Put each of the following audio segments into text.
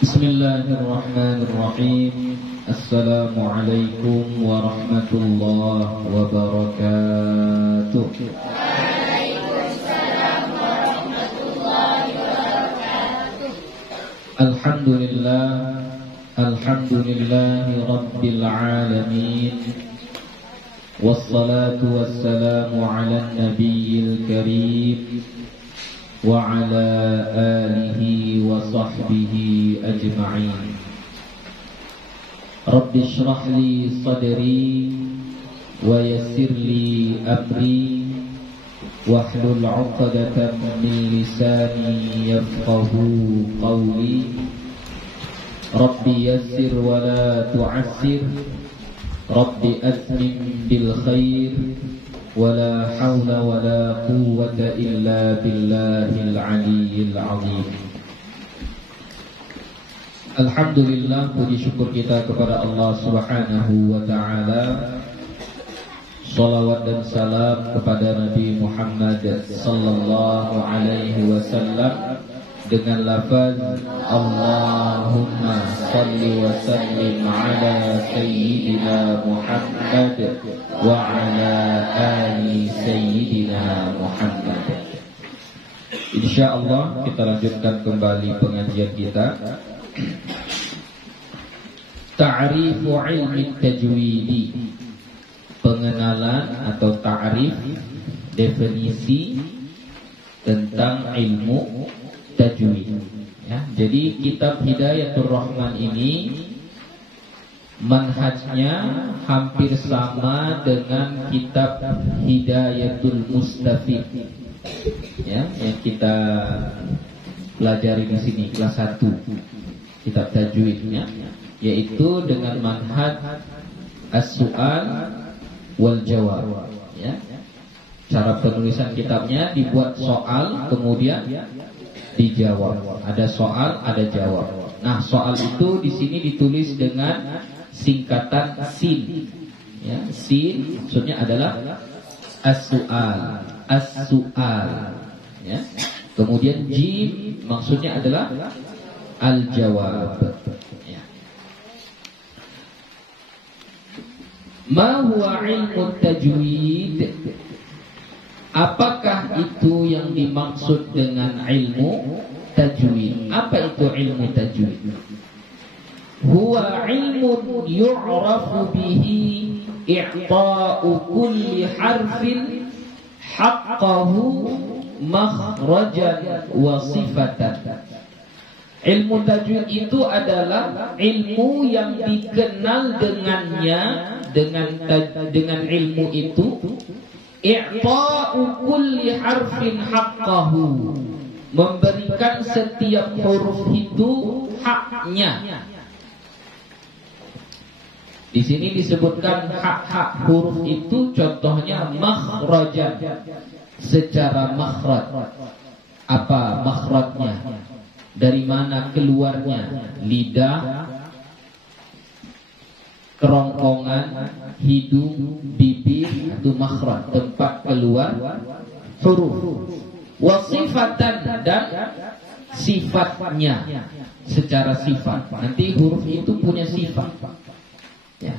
Bismillahirrahmanirrahim. Assalamualaikum warahmatullahi wabarakatuh. Waalaikumsalam warahmatullahi wabarakatuh. Alhamdulillahi rabbil alamin. Wassalatu wassalamu ala nabiyil karim wa ala alihi wa sahbihi ajma'in. Rabbi shrah li sadri wa yassir li amri wahlul 'uqdatam min lisani yafqahu qawli. Rabbi yassir wa la tu'assir, Rabbi atmim bil khair, wala hawla wala quwwata illa billahil aliyyil azim. Alhamdulillah, puji syukur kita kepada Allah Subhanahu wa ta'ala. Salawat dan salam kepada Nabi Muhammad sallallahu alaihi wasallam dengan lafaz Allahumma salli wa sallim ala sayyidina Muhammad wa ala ali sayyidina Muhammad. Insyaallah kita lanjutkan kembali pengajian kita. Ta'rifu ilmi tajwidi, pengenalan atau ta'rif, definisi tentang ilmu tajwid. Ya, jadi kitab Hidayatul Rahman ini manhajnya hampir sama dengan kitab Hidayatul Mustafid, ya, yang kita pelajari di sini kelas 1 kitab tajwidnya, yaitu dengan manhaj as-su'al wal jawab. Ya, cara penulisan kitabnya dibuat soal kemudian dijawab. Ada soal, ada jawab. Nah, soal itu di sini ditulis dengan singkatan sin. Ya, sin maksudnya adalah as-su'al, as-su'al. Ya. Kemudian jim maksudnya adalah al-jawab. Ya. Ma huwa ilmu tajwid? Apakah itu yang dimaksud dengan ilmu tajwid? Apa itu ilmu tajwid? Huwa ilmun yu'rafu bihi i'ta'u kulli harfin haqqahu makhrajan wa sifatan. Ilmu tajwid itu adalah ilmu yang dikenal dengannya, dengan ilmu itu i'ta'u kulli harfin haqqahu, memberikan setiap huruf itu haknya. Di sini disebutkan hak-hak huruf itu, contohnya makhrajan, secara makhraj. Apa makhrajnya? Dari mana keluarnya? Lidah, kerongkongan, hidung, bibir, itu makhraj, tempat keluar huruf. Wasifatan, dan sifatnya, secara sifat. Nanti huruf itu punya sifat. Ya.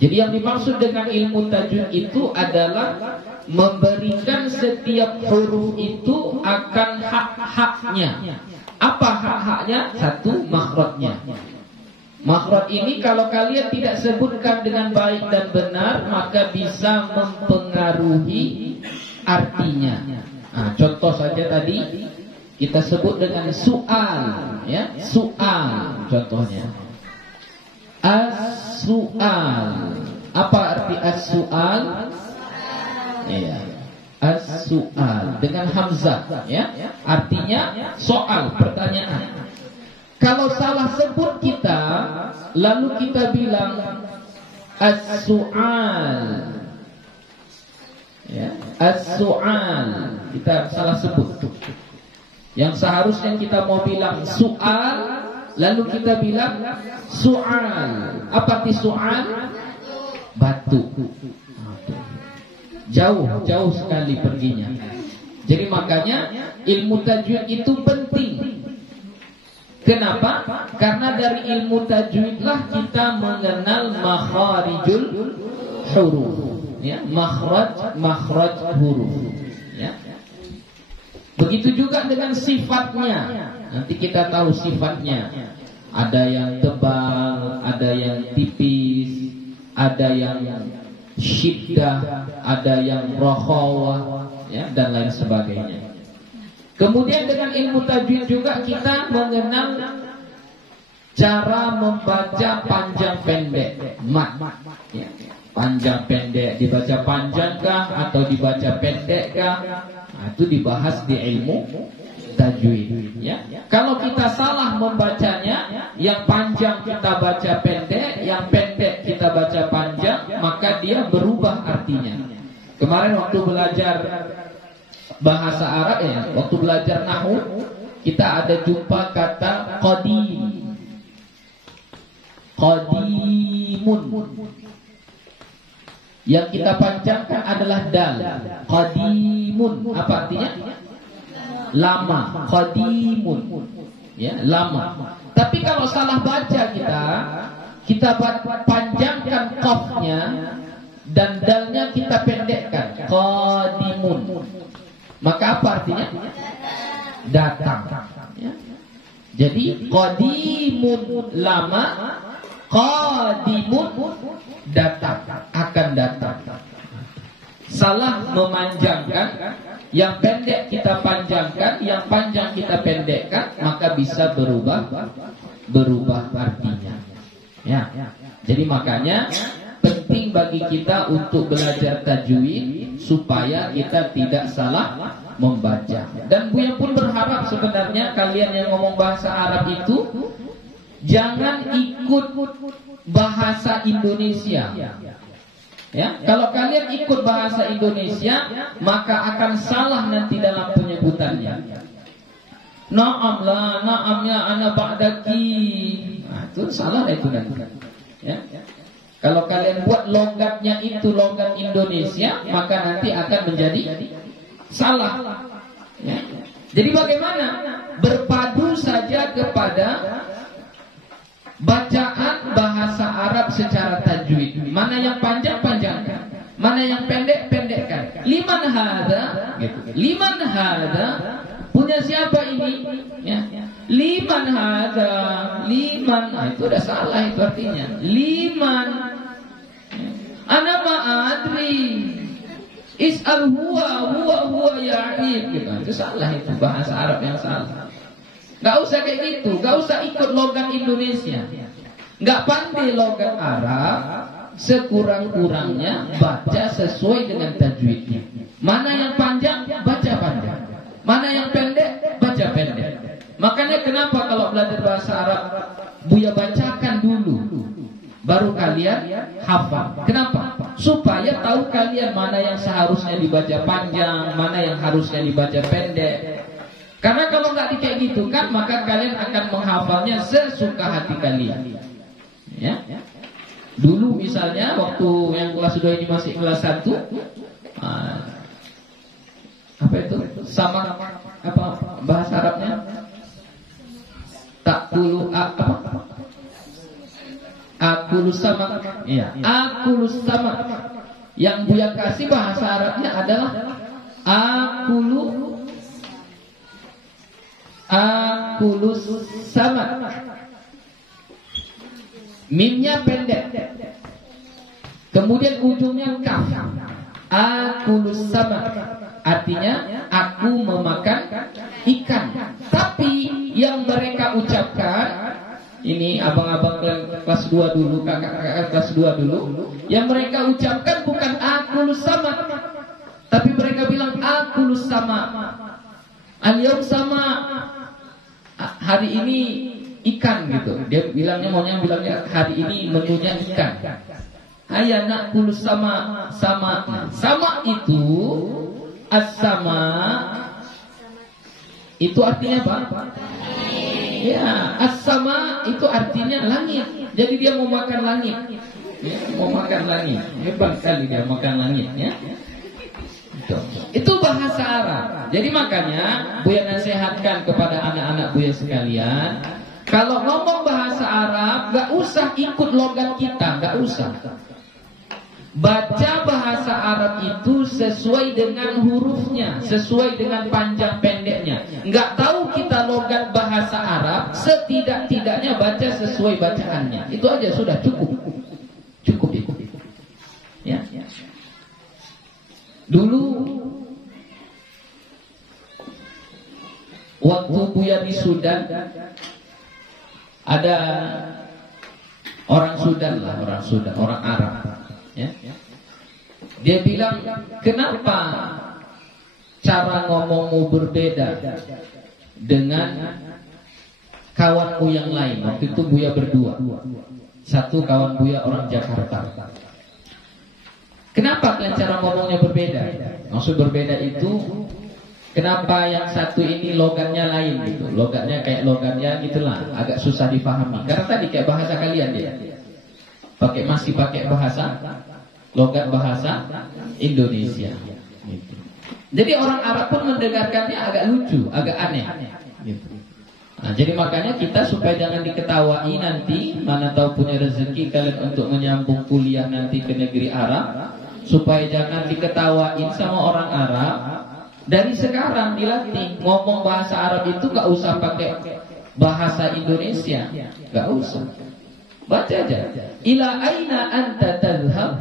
Jadi yang dimaksud dengan ilmu tajwid itu adalah memberikan setiap huruf itu akan hak-haknya. Apa hak-haknya? Satu, makhrajnya. Makhraj ini kalau kalian tidak sebutkan dengan baik dan benar, maka bisa mempengaruhi artinya. Nah, contoh saja tadi kita sebut dengan su'al, ya, su'al contohnya. As-su'al. Apa arti as-su'al? Iya, as-su'al dengan hamzah, ya. Artinya soal, pertanyaan. Kalau salah sebut kita, lalu kita bilang as-su'al, ya, as-su'al, kita salah sebut. Yang seharusnya kita mau bilang su'al, lalu kita bilang su'al. Apa arti su'al? Batu. Jauh sekali perginya. Jadi makanya ilmu tajwid itu penting. Kenapa? Karena dari ilmu tajwidlah kita mengenal makharijul huruf, ya, makhraj huruf, ya. Begitu juga dengan sifatnya. Nanti kita tahu sifatnya. Ada yang tebal, ada yang tipis, ada yang syiddah, ada yang rokhawah, ya, dan lain sebagainya. Kemudian dengan ilmu tajwid juga kita mengenal cara membaca panjang pendek, mat, ya. Panjang pendek, dibaca panjangkah atau dibaca pendekkah? Nah, itu dibahas di ilmu tajwid, ya. Kalau kita salah membacanya, yang panjang kita baca pendek, yang pendek kita baca panjang, maka dia berubah artinya. Kemarin waktu belajar bahasa Arab, ya, waktu belajar nahwu, kita ada jumpa kata qadim, qadimun. Yang kita panjangkan adalah dal. Qadimun, apa artinya? Lama. Qadimun, ya, lama. Tapi kalau salah baca kita panjangkan qafnya dan dalnya kita pendekkan, qadimun. Maka apa artinya? Datang, ya. Jadi qadimun lama, qadimun datang, akan datang. Salah memanjangkan, yang pendek kita panjangkan, yang panjang kita pendekkan, maka bisa berubah artinya, ya. Jadi makanya penting bagi kita untuk belajar tajwid supaya kita tidak salah membaca. Dan Buya pun berharap sebenarnya kalian yang ngomong bahasa Arab itu jangan ikut bahasa Indonesia. Ya, kalau kalian ikut bahasa Indonesia, maka akan salah nanti dalam penyebutannya. Na'am la, na'amnya ana ba'daki. Nah, itu salah itu nanti. Ya. Kalau kalian buat logatnya itu logat Indonesia, maka nanti akan menjadi salah. Ya. Jadi bagaimana? Berpadu saja kepada bacaan bahasa Arab secara tajwid. Mana yang panjang panjangkan, mana yang pendek pendekkan. Liman hada, gitu. Liman hada, punya siapa ini? Ya. Liman hada, liman, nah, itu udah salah itu artinya. Liman, ana ma'adri, is'al huwa ya'rif, gitu. Itu salah, itu bahasa Arab yang salah. Gak usah kayak gitu, gak usah ikut logat Indonesia. Gak pandai logat Arab, sekurang-kurangnya baca sesuai dengan tajwidnya. Mana yang panjang, baca panjang. Mana yang pendek, baca pendek. Makanya kenapa kalau belajar bahasa Arab, Buya bacakan dulu, baru kalian hafal. Kenapa? Supaya tahu kalian mana yang seharusnya dibaca panjang, mana yang harusnya dibaca pendek. Karena kalau nggak kayak gitu kan, maka kalian akan menghafalnya sesuka hati kalian. Ya. Dulu misalnya waktu yang kelas 2 ini masih kelas 1, apa itu? Sama apa bahasa Arabnya? Takulu apa? Akulus sama. Iya, akulus sama. Yang Buya kasih bahasa Arabnya adalah akulus sama. Mimnya pendek, kemudian ujungnya kaf. Akulus sama, artinya aku memakan ikan. Tapi yang mereka ucapkan, ini abang-abang kelas 2 dulu, kakak-kakak kelas 2 dulu, yang mereka ucapkan bukan akulus sama, tapi mereka bilang akulus sama. Al-yaum sama, hari ini ikan gitu. Dia bilangnya hari ini menunya ikan. Ayana kulus sama. Sama itu as-sama itu artinya apa? Ya, as-sama itu artinya langit. Jadi dia mau makan langit. Ya, mau makan langit. Hebat sekali dia makan langit, ya. Itu bahasa Arab. Jadi makanya Buya nasihatkan kepada anak-anak Buya sekalian, Kalau ngomong bahasa Arab, gak usah ikut logat kita, gak usah. Baca bahasa Arab itu sesuai dengan hurufnya, sesuai dengan panjang pendeknya. Gak tahu kita logat bahasa Arab, setidak-tidaknya baca sesuai bacaannya. Itu aja sudah cukup. Cukup. Ya. Dulu waktu Buya di Sudan, ada orang Sudan, orang Arab, ya. Dia bilang, kenapa cara ngomongmu berbeda dengan kawanmu yang lain? Waktu itu Buya berdua, satu kawan Buya orang Jakarta. Kenapa kalian cara ngomongnya berbeda? Maksud berbeda itu, kenapa yang satu ini logatnya lain gitu? Logatnya kayak logatnya gitulah, agak susah dipahami. Karena tadi kayak bahasa kalian dia, masih pakai logat bahasa Indonesia. Gitu. Jadi orang Arab pun mendengarkannya agak lucu, agak aneh. Gitu. Nah, jadi makanya kita supaya jangan diketawai nanti, mana tahu punya rezeki kalian untuk menyambung kuliah nanti ke negeri Arab, supaya jangan diketawain sama orang Arab. Dari sekarang dilatih ngomong bahasa Arab itu gak usah pakai bahasa Indonesia, gak usah. Baca aja. Ila aina anta tadhhab?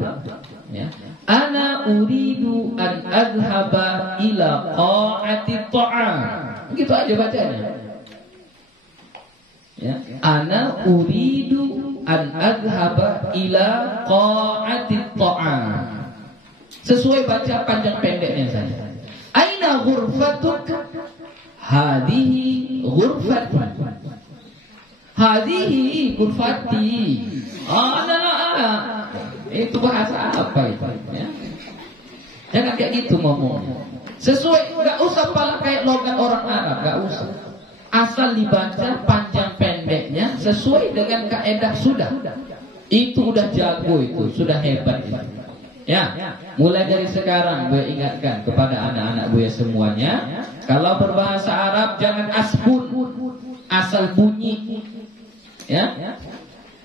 Ya. Ana uridu an adhhaba ila qa'ati ta'am. Begitu aja bacanya. Ya. Ana uridu an adhhaba ila qa'ati ta'am. Sesuai baca panjang pendeknya saja. Aina ghurfatuk? Hadihi ghurfatuk. Hadihi ghurfati. Itu bahasa apa itu? Ya. Jangan kayak gitu ngomongnya. Sesuai, gak usah pala kayak logat orang Arab, gak usah. Asal dibaca panjang pendeknya sesuai dengan kaedah sudah. Itu udah jago, itu sudah hebat itu. Ya, mulai dari sekarang gue ingatkan kepada anak-anak gue semuanya, kalau berbahasa Arab jangan asbun, asal bunyi. Ya,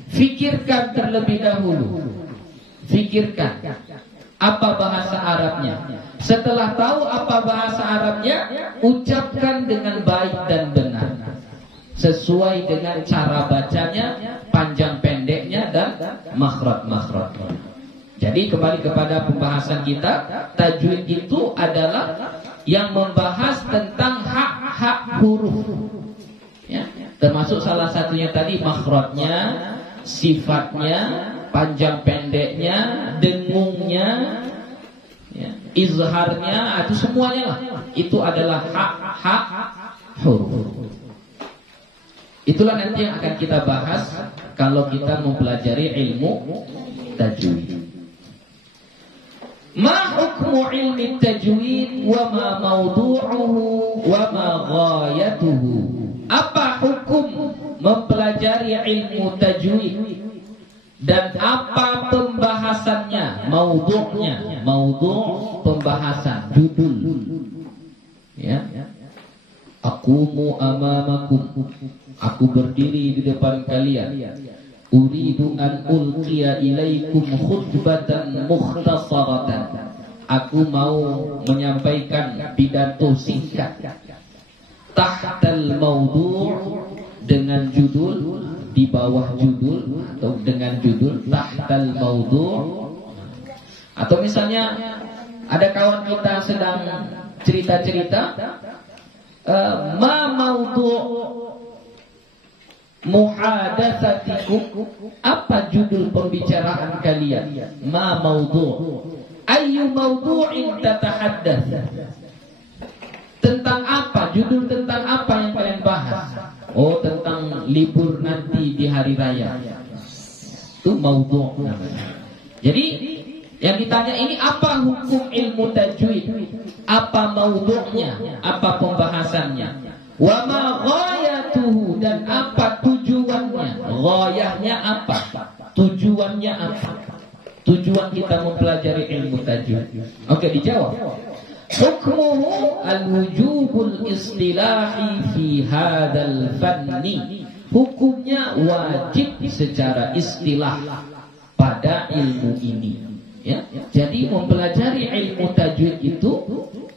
fikirkan terlebih dahulu. Fikirkan apa bahasa Arabnya. Setelah tahu apa bahasa Arabnya, ucapkan dengan baik dan benar, sesuai dengan cara bacanya, panjang pendeknya dan makhraj-makhrajnya. Jadi kembali kepada pembahasan kita, tajwid itu adalah yang membahas tentang hak-hak huruf. Ya, termasuk salah satunya tadi makhrajnya, sifatnya, panjang pendeknya, dengungnya, ya, izharnya, itu semuanya lah. Itu adalah hak-hak huruf. Itulah nanti yang akan kita bahas kalau kita mempelajari ilmu tajwid. Ma hukmu ilmi tajwid wa ma mawdu'uhu wa ma ghayatuhu. Apa hukum mempelajari ilmu tajwid dan apa pembahasannya, maudhu'nya, maudhu' pembahasan, judul. Ya. Aqumu amamakum, aku berdiri di depan kalian. Uridu an ulqiya ilaikum khutbatan mukhtasaratan. Aku mau menyampaikan pidato singkat. Tahtal maudhu' dengan judul, di bawah judul atau dengan judul tahtal maudhu'. Atau misalnya ada kawan kita sedang cerita-cerita, ma maudhu' muhadatsatikum, apa judul pembicaraan kalian? Ma maudhu', ayyu maudhu'in tatahaddath, tentang apa, judul tentang apa yang kalian bahas? Oh, tentang libur nanti di hari raya. Itu maudhu' namanya. Jadi yang ditanya ini apa hukum ilmu tajwid? Apa maudhu'nya? Apa pembahasannya? Wa ma ghayatuhu, dan apa tujuannya? Ghayahnya apa? Tujuannya apa? Tujuan kita mempelajari ilmu tajwid. Oke, dijawab. Hukmuhu al-wujubul istilahi fi hadzal fanni hukumnya wajib secara istilah pada ilmu ini. Ya, jadi mempelajari ilmu tajwid itu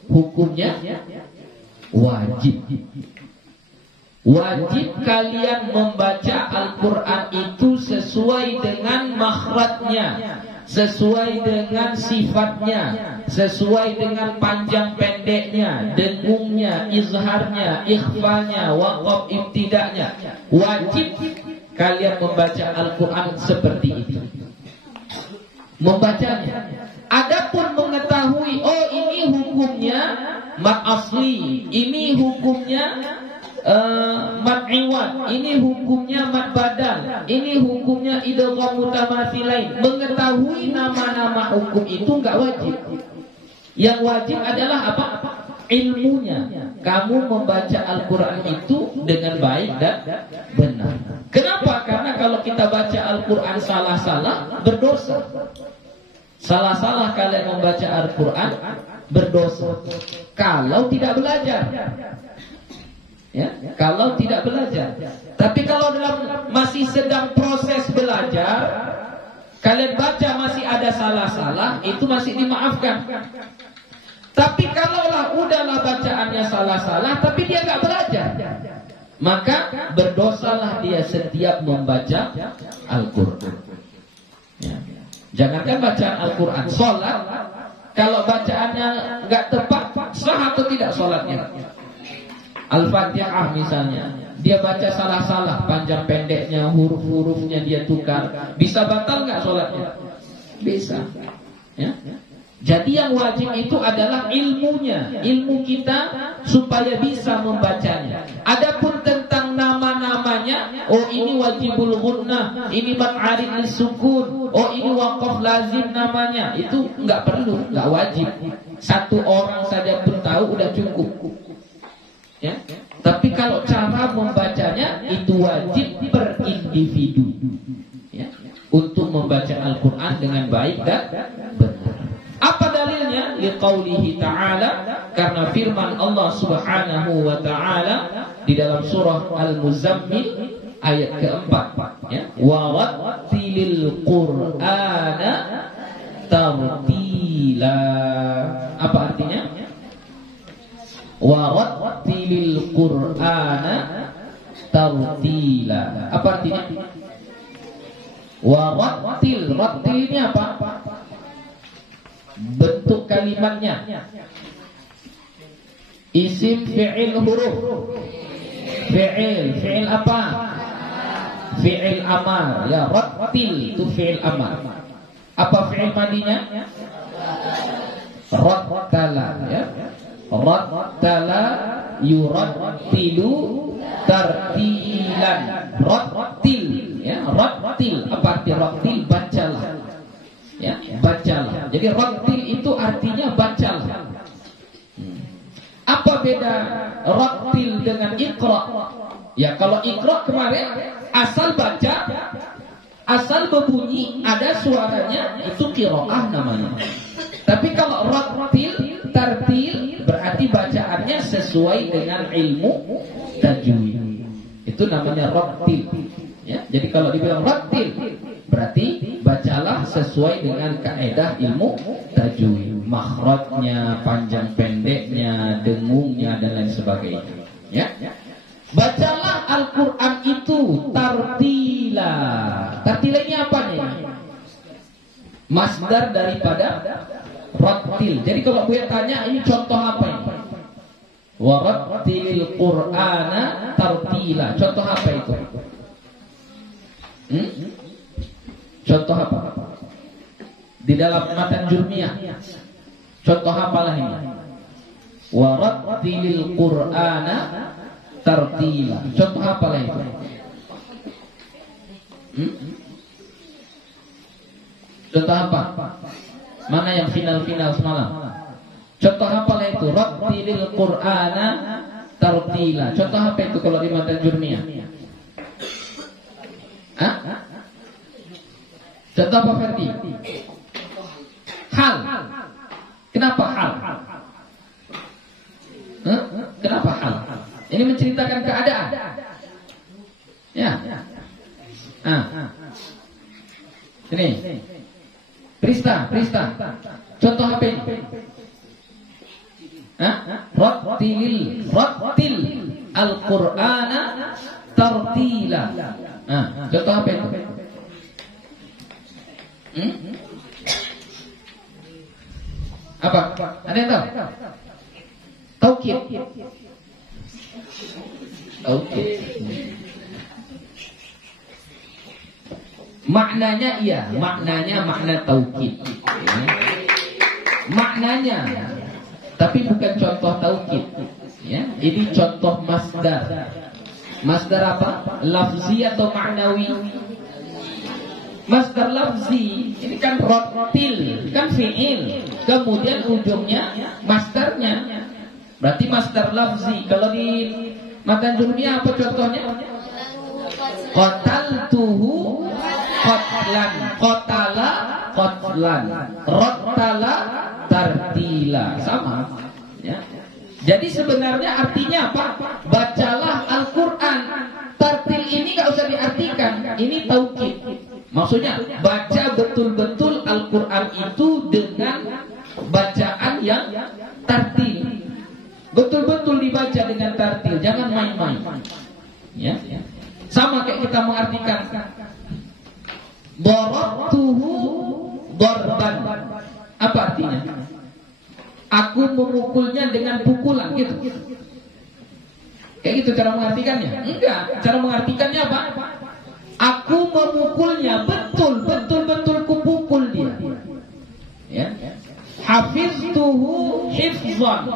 hukumnya wajib. Wajib kalian membaca Al-Quran itu sesuai dengan makhrajnya, sesuai dengan sifatnya, sesuai dengan panjang pendeknya, dengungnya, izharnya, ikhfanya, waqaf ibtida'nya. Wajib kalian membaca Al-Quran seperti itu. Membacanya. Adapun mengetahui, oh ini hukumnya mad asli, ini hukumnya mad iwad, ini hukumnya mad badal, ini hukumnya idgham mutamathilain. Mengetahui nama-nama hukum itu enggak wajib. Yang wajib adalah apa? Ilmunya. Kamu membaca Al-Quran itu dengan baik dan benar. Kenapa? Karena kalau kita baca Al-Quran salah-salah, berdosa. Salah-salah kalian membaca Al-Quran, berdosa. Kalau tidak belajar, ya, kalau tidak belajar. Tapi kalau dalam masih sedang proses belajar, kalian baca masih ada salah-salah, itu masih dimaafkan. Tapi kalaulah udahlah bacaannya salah-salah, tapi dia nggak belajar, maka berdosalah dia setiap membaca Al-Quran. Ya. Jangankan bacaan Al-Quran, sholat, kalau bacaannya nggak tepat, sah atau tidak sholatnya? Al-Fatihah misalnya, dia baca salah-salah, panjang pendeknya, huruf-hurufnya dia tukar, bisa batal nggak sholatnya? Bisa. Ya. Jadi yang wajib itu adalah ilmunya, ilmu kita supaya bisa membacanya. Adapun tentang nama-namanya, oh ini wajibul ghunnah, ini ma'arid lisukun, oh ini waqaf lazim namanya, itu nggak perlu, nggak wajib. Satu orang saja pun tahu udah cukup. Ya. Tapi kalau cara membacanya itu wajib per individu, ya, untuk membaca Al-Quran dengan baik dan benar. Apa dalilnya? Liqaulihi ta'ala, karena firman Allah Subhanahu wa ta'ala di dalam surah Al-Muzammil ayat keempat, ya, wa rattilil Qur'ana tartila. Apa artinya? Wa rattilil Qur'ana tartila. Apa artinya? Wa rattil, rattil ini apa? Bentuk kalimatnya isim, fi'il, huruf. Fi'il apa? Fi'il amar. Ya, rattil itu fi'il amar. Apa fi'il madinya? Rattala, ya. Rattala yurattilu tartilan. Rattil, ya, rattil. Apa arti rattil? Bacalah. Ya, bacalah. Jadi rattil itu artinya bacalah. Apa beda rattil dengan iqra? Ya, kalau iqra kemarin asal baca, asal berbunyi, ada suaranya, itu qiraah namanya. Tapi kalau rattil, tartil, berarti bacaannya sesuai dengan ilmu tajwid. Itu namanya rattil. Ya, jadi kalau dibilang rattil, berarti bacalah sesuai dengan kaidah ilmu tajwid, makhrajnya, panjang pendeknya, dengungnya dan lain sebagainya. Ya. Bacalah Al-Quran itu tartila. Tartila ini apa nih? Masdar daripada rattil. Jadi kalau gue tanya ini contoh apa ini? Wa rattilil Qur'ana tartila. Contoh apa itu? Contoh apa? Di dalam matan Jurmiyah. Contoh apalah ini? Wa rattilil Qur'ana tartila. Contoh apalah itu? Contoh apa? Mana yang final-final semalam? Contoh apalah itu? Rattilil Qur'ana tartila. Contoh apa itu kalau di matan Jurmiyah? Hah? Contoh apa Ferdi? Hal. Kenapa hal? Kenapa hal? Ini menceritakan keadaan. Ya. Ini. Prista. Contoh HP ini. Rattil Al-Qur'ana tartila. Contoh HP ini. Apa? Ada yang tahu? Taukid. Maknanya iya, maknanya makna taukid. Maknanya, tapi bukan contoh taukid. Ya, ini contoh masdar. Masdar apa? Lafzi atau maknawi? Masdar lafzi ini kan rotil, kan fi'il. Kemudian ujungnya masdarnya. Berarti masdar lafzi. Kalau di matan jurumiyah apa contohnya? Qataltuhu qatlan, qatlan, rattala tartila, sama. Ya. Jadi sebenarnya artinya apa? Bacalah Al-Quran. Tartil ini nggak usah diartikan. Ini taukid. Maksudnya baca betul-betul Al-Quran itu dengan bacaan yang tartil. Betul-betul dibaca dengan tartil, jangan main-main. Ya. Sama kayak kita mengartikan darabtuhu darban. Apa artinya? Aku memukulnya dengan pukulan, gitu. Kayak gitu cara mengartikannya? Enggak, cara mengartikannya apa? Aku memukulnya, betul kupukul dia. Ya. Hafiztuhu hifzan.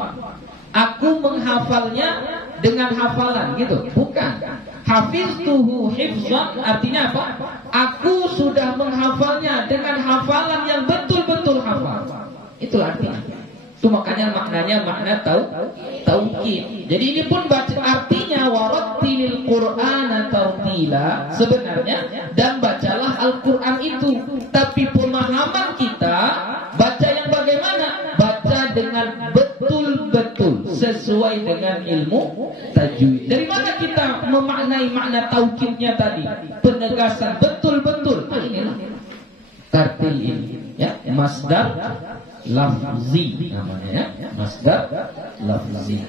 Aku menghafalnya dengan hafalan, gitu. Bukan. Hafiztuhu hifzan artinya apa? Aku sudah menghafalnya dengan hafalan yang betul-betul hafal. Itulah artinya. Itu makanya maknanya makna taukid. Jadi ini pun artinya warattilil Qur'ana tartila, sebenarnya dan bacalah Al-Qur'an itu. Tapi pemahaman kita baca yang bagaimana? Baca dengan betul-betul sesuai dengan ilmu tajwid. Dari mana kita memaknai makna taukidnya tadi? Penegasan betul-betul. Inilah tartil ini, ya, masdar lafzi namanya, ya, masdar lafzi.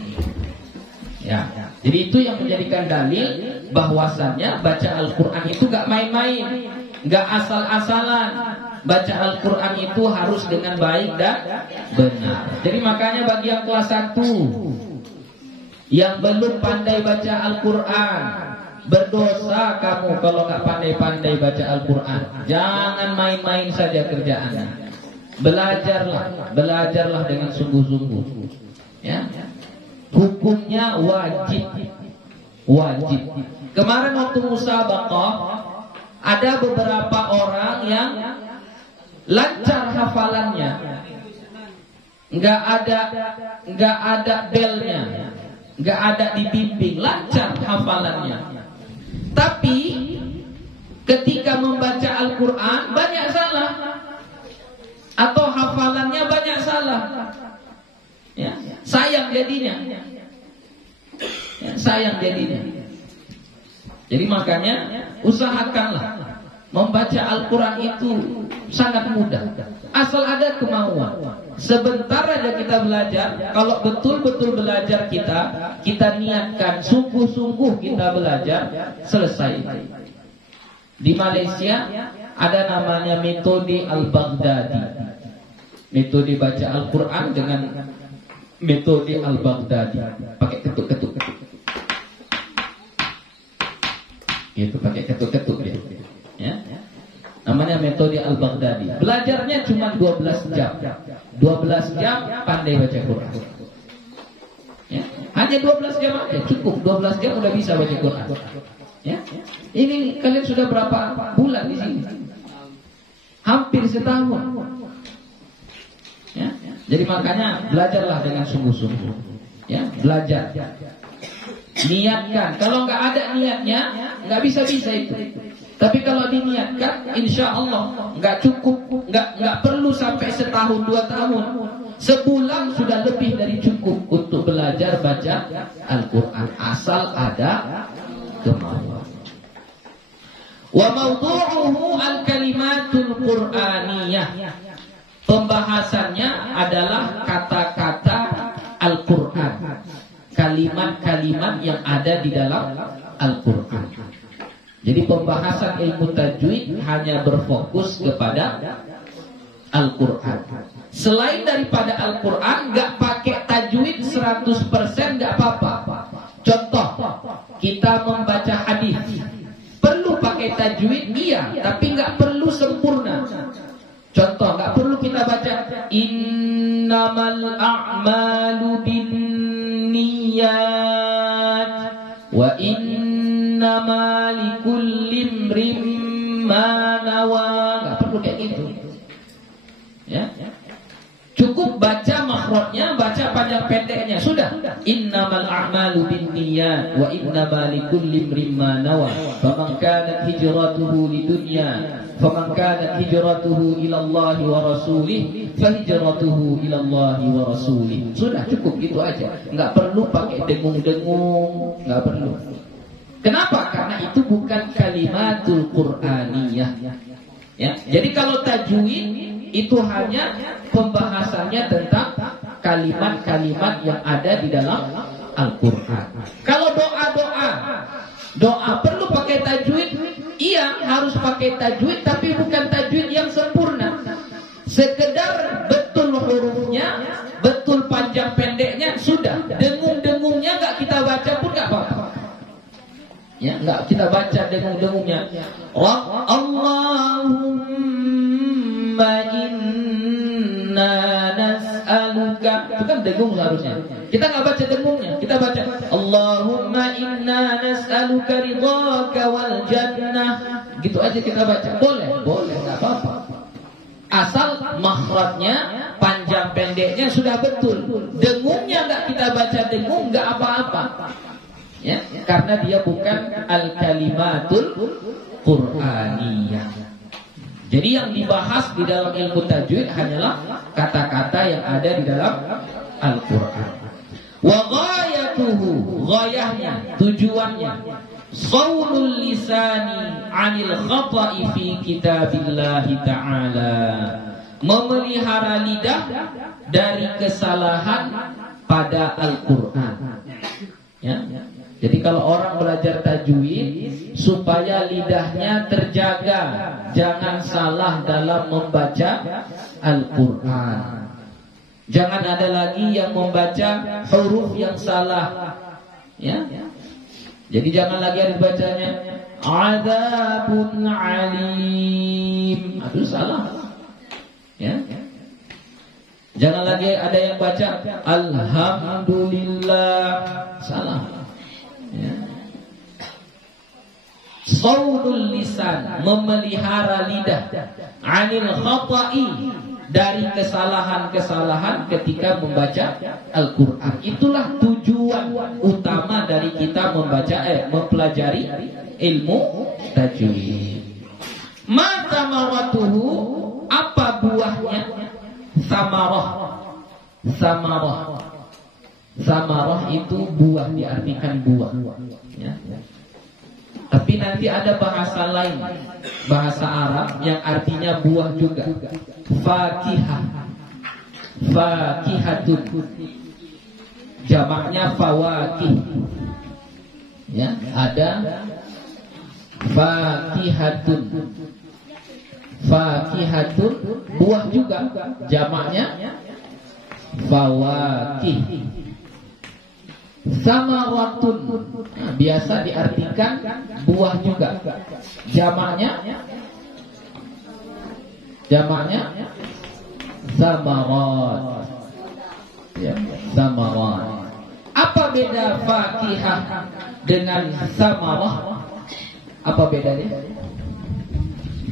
Ya, jadi itu yang menjadikan dalil bahwasannya baca Al-Quran itu gak main-main, gak asal-asalan. Baca Al-Quran itu harus dengan baik dan benar. Jadi makanya bagi yang kelas 1 yang belum pandai baca Al-Quran, berdosa kamu kalau gak pandai-pandai baca Al-Quran. Jangan main-main saja kerjaannya. Belajarlah dengan sungguh-sungguh. Ya. Hukumnya wajib. Kemarin waktu musabaqah ada beberapa orang yang lancar hafalannya, nggak ada belnya, nggak ada dibimbing, lancar hafalannya. Tapi ketika membaca Al-Quran banyak salah, atau hafalannya banyak salah. Ya, sayang jadinya. Ya, sayang jadinya. Jadi makanya usahakanlah membaca Al-Quran itu sangat mudah, asal ada kemauan. Sebentar aja kita belajar. Kalau betul-betul belajar kita niatkan sungguh-sungguh kita belajar, selesai. Di Malaysia ada namanya metode Al-Baghdadi. Metode baca Al-Quran dengan metode Al-Baghdadi. Pakai ketuk-ketuk. Itu pakai ketuk-ketuk dia. Ya. Namanya metode Al-Baghdadi. Belajarnya cuma 12 jam. 12 jam pandai baca Quran. Ya. Hanya 12 jam aja cukup. 12 jam udah bisa baca Quran. Ya. Ini kalian sudah berapa bulan di sini? Hampir setahun. Ya. Jadi makanya belajarlah dengan sungguh-sungguh. Ya, belajar. Niatkan. Kalau nggak ada niatnya, nggak bisa-bisa itu. Tapi kalau diniatkan, insya Allah nggak cukup, nggak perlu sampai setahun 2 tahun. Sebulan sudah lebih dari cukup untuk belajar baca Al-Quran, asal ada kemauan. Wa mawdu'uhu al-kalimatul Qur'aniyah. Pembahasannya adalah kata-kata Al-Qur'an. Kalimat-kalimat yang ada di dalam Al-Qur'an. Jadi pembahasan ilmu tajwid hanya berfokus kepada Al-Qur'an. Selain daripada Al-Qur'an, gak pakai tajwid 100% gak apa-apa. Contoh, kita membaca hadis. Perlu pakai tajwid, iya, tapi nggak perlu sempurna. Contoh, nggak perlu kita baca innamal a'malu binniyat wa innama likulli imrin ma nawa. Nggak perlu kayak gitu. Ya. Cukup baca makhrajnya, baca panjang pendeknya, sudah. Innamal a'malu binniyat wa innama likulli imrin ma nawa. Faman kanat hijratuhu lidunya, faman kanat hijratuhu ila Allah wa rasulih, fa hijratuhu ila Allah wa rasulih. Sudah, cukup gitu aja. Enggak perlu pakai dengung-dengung, enggak perlu. Kenapa? Karena itu bukan kalimatul Qur'aniyah. Ya. Jadi kalau tajwid itu hanya pembahasannya tentang kalimat-kalimat yang ada di dalam Al-Qur'an. Kalau doa perlu pakai tajwid? Iya, harus pakai tajwid, tapi bukan tajwid yang sempurna. Sekedar betul hurufnya, betul panjang pendeknya, sudah. Dengung-dengungnya nggak kita baca pun nggak apa-apa. Ya, nggak kita baca dengung-dengungnya. Allahumma inna nas'aluka. Itu kan dengung seharusnya. Kita nggak baca dengungnya, kita baca Allahumma inna nas'aluka ridhaka wal jannah. Gitu aja kita baca. Boleh, nggak apa-apa. Asal makhrajnya, panjang pendeknya sudah betul. Dengungnya nggak kita baca dengung, nggak apa-apa. Ya, karena dia bukan al-kalimatul Qur'aniyah. Jadi yang dibahas di dalam ilmu tajwid hanyalah kata-kata yang ada di dalam Al-Qur'an. Wa ghayatuhu, ghayahnya, tujuannya, shaulul lisani 'anil khata'i fi kitabillah ta'ala. Memelihara lidah dari kesalahan pada Al-Qur'an. Ya. Jadi kalau orang belajar tajwid supaya lidahnya terjaga, jangan salah dalam membaca Al-Qur'an. Jangan ada lagi yang membaca huruf yang salah. Ya. Jadi jangan lagi ada bacanya Adzabun alim. Itu salah. Ya. Jangan lagi ada yang baca Alhamdulillah. Salah. Ya. Shaulul lisan, memelihara lidah, 'anil khata'i, dari kesalahan-kesalahan ketika membaca Al-Qur'an. Itulah tujuan utama dari kita mempelajari ilmu tajwid. Ma samaratuhu, apa buahnya? Samarah itu buah, diartikan buah. Ya. Tapi nanti ada bahasa lain, bahasa Arab yang artinya buah juga. Fakihatun, jamaknya fawakih. Ya, ada fakihatun, buah juga, jamaknya fawakih. Samaratun, biasa diartikan buah juga, jamaknya samarat. Ya, samarat. Apa beda fakihah dengan samarah? Apa bedanya?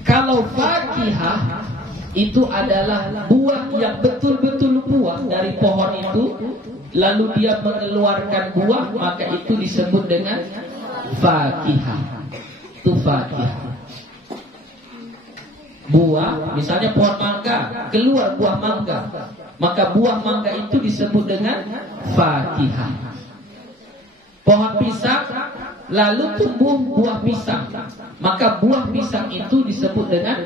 Kalau fakihah itu adalah buah yang betul-betul buah dari pohon itu, lalu dia mengeluarkan buah, maka itu disebut dengan fakihah. Itu fakihah. Buah, misalnya pohon mangga, keluar buah mangga, maka buah mangga itu disebut dengan fakihah. Pohon pisang lalu tumbuh buah pisang. Maka buah pisang itu disebut dengan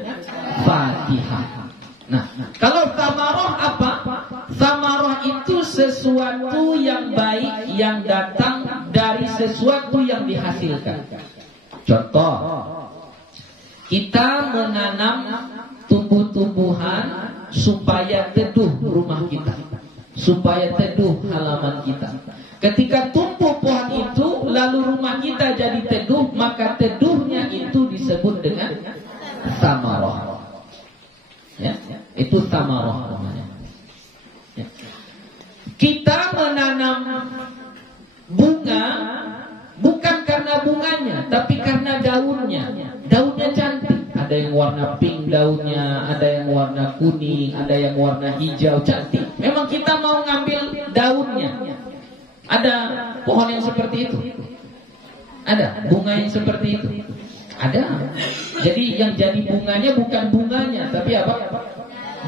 Fatihah. Nah, kalau samarah apa? Samarah itu sesuatu yang baik yang datang dari sesuatu yang dihasilkan. Contoh, kita menanam tumbuh-tumbuhan supaya teduh rumah kita, supaya teduh halaman kita. Ketika tumbuh pohon itu, lalu rumah kita jadi teduh, maka teduhnya itu disebut dengan samarah. Ya, itu samarah namanya. Ya. Kita menanam bunga bukan karena bunganya, tapi karena daunnya. Daunnya cantik. Ada yang warna pink daunnya, ada yang warna kuning, ada yang warna hijau, cantik. Memang kita mau ngambil daunnya. Ada pohon yang seperti itu? Ada bunga yang seperti itu? Ada. Jadi yang jadi bunganya bukan bunganya, tapi apa?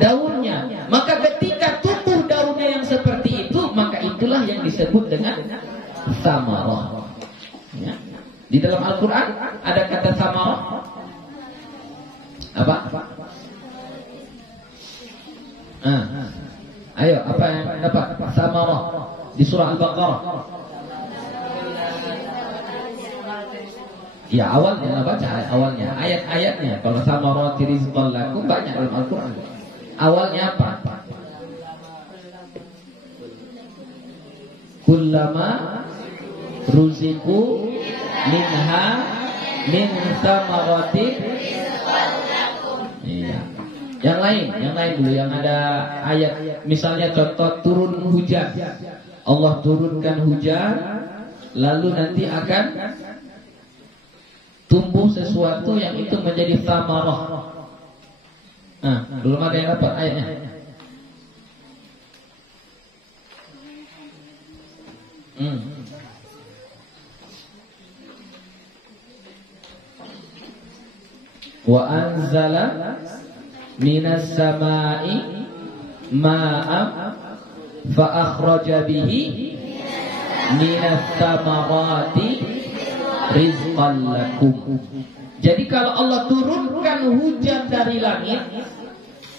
Daunnya. Maka ketika tumbuh daunnya yang seperti itu, maka itulah yang disebut dengan samarah. Ya. Di dalam Al-Quran ada kata samarah. Apa? Ayo, apa yang dapat samarah di surah Al-Baqarah? Ya, awalnya baca awalnya, ayat-ayatnya. Kalau samarati rizqan lakum banyak dalam Al-Quran. Awalnya apa? Kullama ruziku minha min samarati. Iya. Yang lain dulu, yang ada ayat. Misalnya contoh turun hujan. Allah turunkan hujan, lalu nanti akan tumbuh sesuatu yang itu menjadi samarah. Belum ada yang dapat ayatnya. Wa anzala minas samai ma'am fa akhraja bihi minas samarati rizqan lakum. Jadi kalau Allah turunkan hujan dari langit,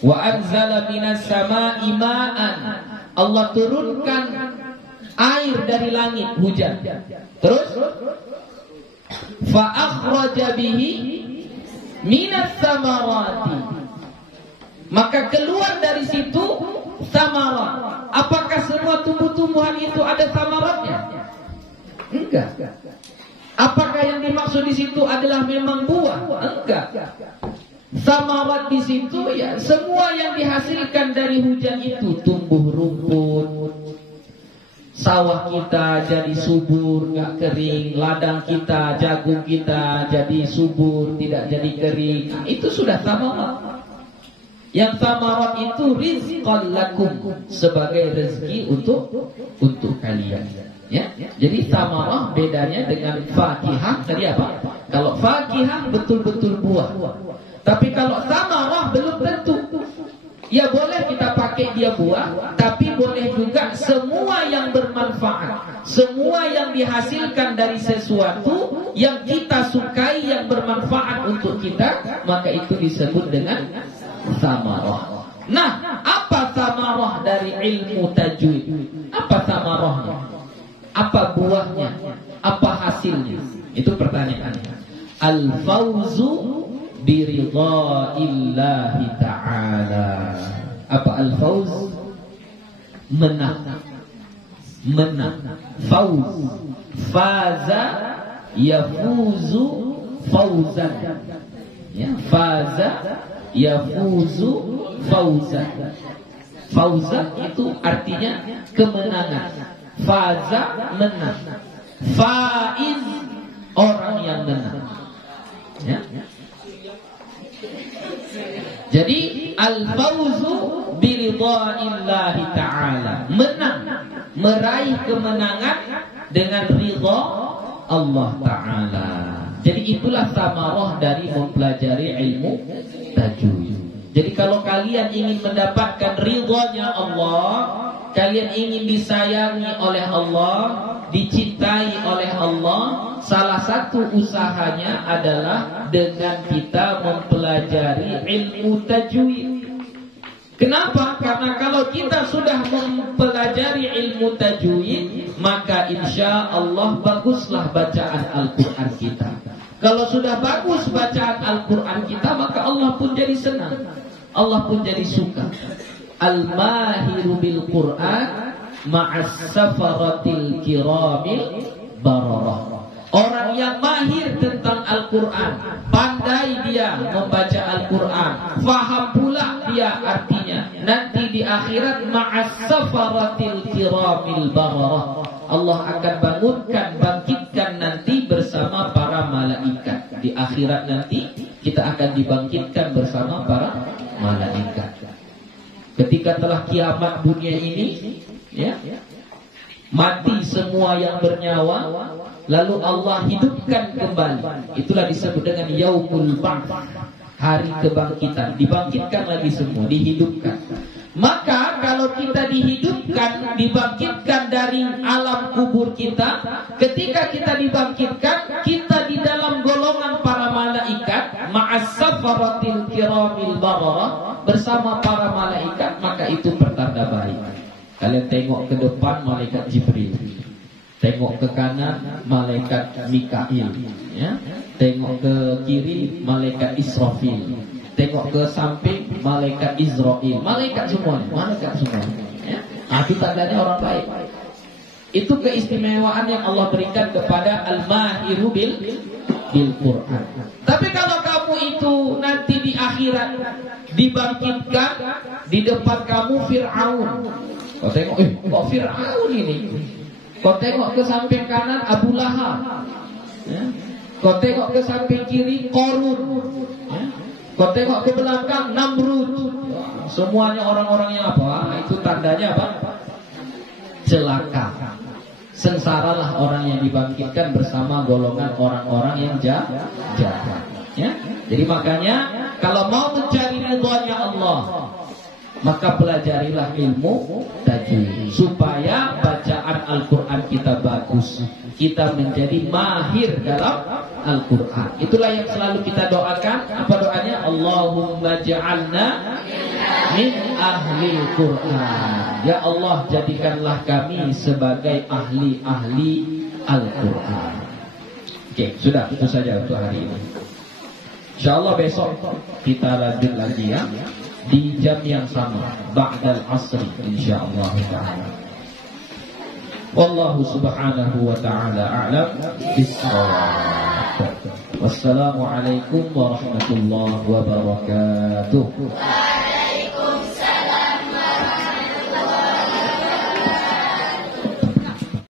wa anzala minas samai ma'an, Allah turunkan air dari langit, hujan. Terus fa akhraja bihi minas samarati, maka keluar dari situ samarat. Apakah semua tumbuh-tumbuhan itu ada samaratnya? Enggak. Apakah yang dimaksud di situ adalah memang buah? Enggak. Samarat di situ ya semua yang dihasilkan dari hujan itu, tumbuh rumput, sawah kita jadi subur, nggak kering, ladang kita, jagung kita jadi subur, tidak jadi kering. Nah, itu sudah samarat. Yang samarat itu rizqan lakum, sebagai rezeki untuk kalian. Ya, jadi samarah bedanya dengan fakihah tadi apa? Kalau fakihah betul-betul buah. Tapi kalau samarah belum tentu. Ya boleh kita pakai dia buah, tapi boleh juga semua yang bermanfaat, semua yang dihasilkan dari sesuatu yang kita sukai, yang bermanfaat untuk kita, maka itu disebut dengan samarah. Nah, apa samarah dari ilmu tajwid? Apa samarahnya? Apa buahnya? Apa hasilnya? Itu pertanyaannya. Al-fawzu biridha'illahi ta'ala. Apa al-fawz? Menang. Fawz. Faza yafuzu fawzan. Ya, faza yafuzu fawzan. Fawzan itu artinya kemenangan. Faza menang. Faiz orang yang menang. Ya. Jadi al-fawzu biridha'illahi ta'ala, menang, meraih kemenangan dengan ridha Allah Ta'ala. Jadi itulah samarah dari mempelajari ilmu tajwid. Jadi kalau kalian ingin mendapatkan ridhanya Allah, kalian ingin disayangi oleh Allah, dicintai oleh Allah, salah satu usahanya adalah dengan kita mempelajari ilmu tajwid. Kenapa? Karena kalau kita sudah mempelajari ilmu tajwid, maka insya Allah baguslah bacaan Al-Quran kita. Kalau sudah bagus bacaan Al-Quran kita, maka Allah pun jadi senang, Allah pun jadi suka. Al-mahiru bil Quran ma'as safaratil kiramil bararah. Orang yang mahir tentang Al-Quran, pandai dia membaca Al-Quran, faham pula dia artinya, nanti di akhirat ma'as safaratil kiramil bararah, Allah akan bangkitkan nanti bersama para malaikat. Di akhirat nanti kita akan dibangkitkan bersama para malaikat. Ketika telah kiamat dunia ini, ya, mati semua yang bernyawa, lalu Allah hidupkan kembali. Itulah disebut dengan yaumul ba'ts, hari kebangkitan. Dibangkitkan lagi semua, dihidupkan. Maka kalau kita dihidupkan, dibangkitkan dari alam kubur kita, ketika kita dibangkitkan, kita di dalam golongan para malaikat, ma'as safaratil kiramil bararah, bersama para malaikat, maka itu pertanda baik. Kalian tengok ke depan, malaikat Jibril. Tengok ke kanan, malaikat Mikail, ya. Tengok ke kiri, malaikat Israfil. Tengok ke samping, malaikat Israel. Malaikat semua, ya. Itu tandanya orang baik. Itu keistimewaan yang Allah berikan kepada al-mahiru bil Quran. Tapi kalau kamu itu nanti di akhirat dibangkitkan, di depan kamu Fir'aun. Kau tengok, kok Fir'aun ini? Kau tengok ke samping kanan Abu Lahab, ya. Kau tengok ke samping kiri Qarun, ya. Kau tengok ke belakang Namrud. Semuanya orang-orang yang apa? Itu tandanya apa? Celaka. Sengsaralah orang yang dibangkitkan bersama golongan orang-orang yang jahat. Ya? Jadi makanya kalau mau mencari ridhonya Allah, maka pelajarilah ilmu tajwid supaya bacaan Al-Quran kita bagus, kita menjadi mahir dalam Al-Quran. Itulah yang selalu kita doakan. Apa doanya? Allahumma ja'alna min ahli Quran. Ya Allah, jadikanlah kami sebagai ahli-ahli Al-Quran. Oke, sudah, itu saja untuk hari ini. InsyaAllah besok kita lanjut lagi, ya, di jam yang sama, ba'dal asri, insyaallah ta'ala. Wallahu subhanahu wa ta'ala a'lam bis-shawab. Wassalamualaikum warahmatullahi wabarakatuh.